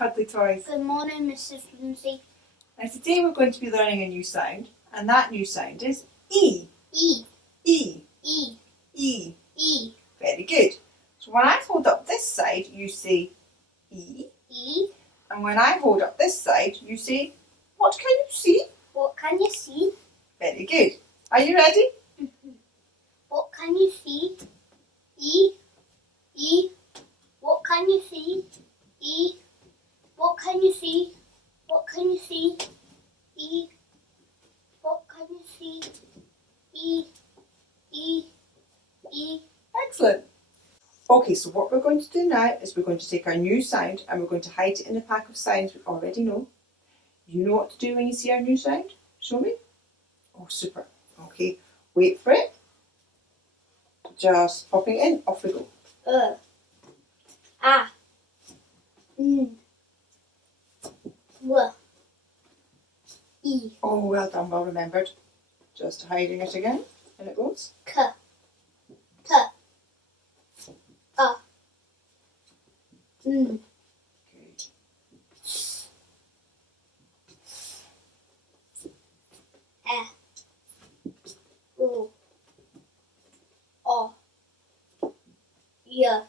cuddly toys. Good morning, Mrs. Lindsay. Now today we're going to be learning a new sound, and that new sound is E. E. E. E. E. E. Very good. So when I hold up this side, you say E. E. And when I hold up this side, you say, what can you see? What can you see? Very good. Are you ready? What can you see? E. E. What can you see? E. What can you see? What can you see? E. What can you see? E. E. E. Excellent. Okay, so what we're going to do now is we're going to take our new sound and we're going to hide it in a pack of sounds we already know. You know what to do when you see our new sound? Show me. Oh, super. Okay, wait for it. Just popping it in. Off we go. A. N. W. E. Oh, well done, well remembered. Just hiding it again. And it goes. K. T. A. N. Good. E. U. O. Y.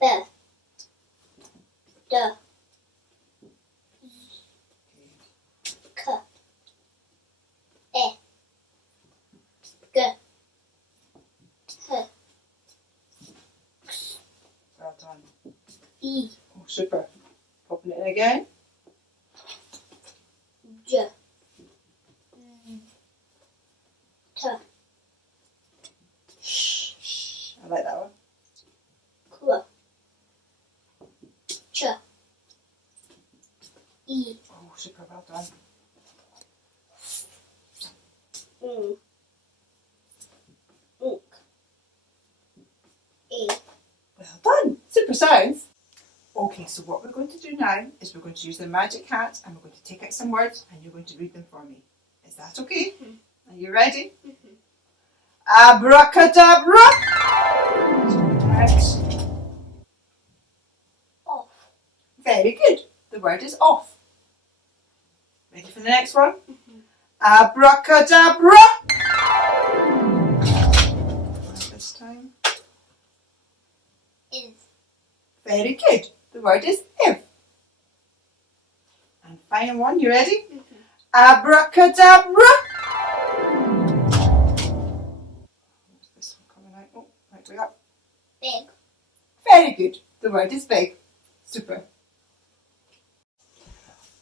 B. D. K. E. G. H. Well done. E. Oh, super. Popping it in again. J. T. I like that one. Q. Ch. E. Oh, super, well done. Unk. Unk. E. Well done. Super sounds. Okay, so what we're going to do now is we're going to use the magic hat and we're going to take out some words and you're going to read them for me. Is that okay? Are you ready? Abracadabra. Off. Very good. The word is off. Ready for the next one? Abracadabra. This time. Is. Very good. The word is if. And final one, you ready? Abracadabra. Where's this one coming out? Oh, right way up. Big. Very good. The word is big. Super.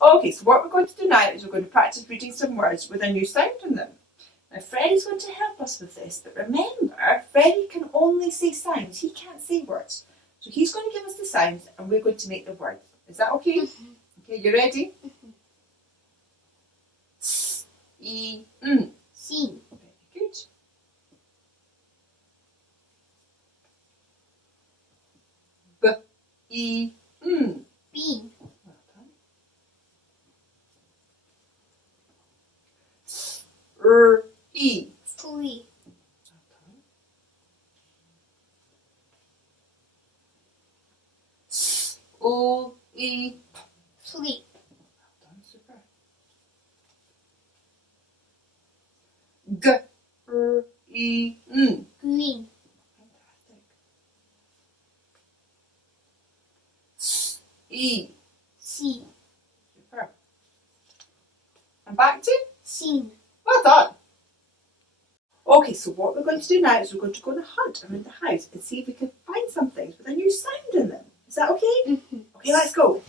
Okay, so what we're going to do now is we're going to practice reading some words with a new sound in them. Now, Freddie's going to help us with this, but remember, Freddie can only say sounds. He can't say words. So he's going to give us the sounds and we're going to make the words. Is that okay? Okay, you ready? S, E, N. Seen. Very good. B, E, N. Bean. Well done. S, R, E. Tree. Well done. S, O, E. Sleep. Well done, super. G, R, E, N. Green. Fantastic. S, E. See. Super. And back to? Seen. Well done. Okay, so what we're going to do now is we're going to go on a hunt around the house and see if we can find some things with a new sound in them. Is that okay? Okay, let's go.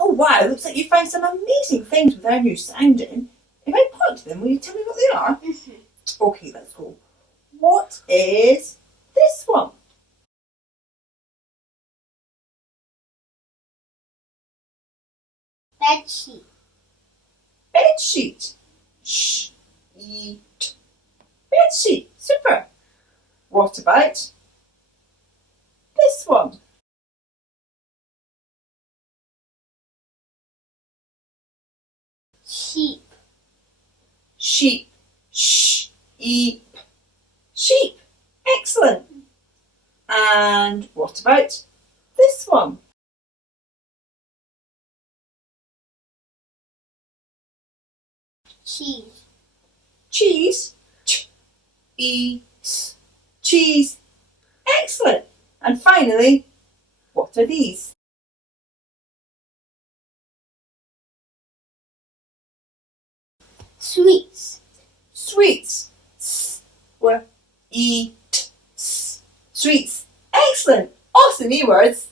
Oh wow, looks like you found some amazing things with our new sound in. If I point to them, will you tell me what they are? Okay, let's go. What is this one? Bed sheet. Bed sheet. Sheet. Bed sheet. Super. What about this one? Sheep. Sheep. Sheep. Sheep. Excellent. And what about this one? Cheese. Cheese. Ch-e-s. Cheese. Excellent. And finally, what are these? Sweets. Sweets. S or eat. Sweets. Excellent. Awesome words.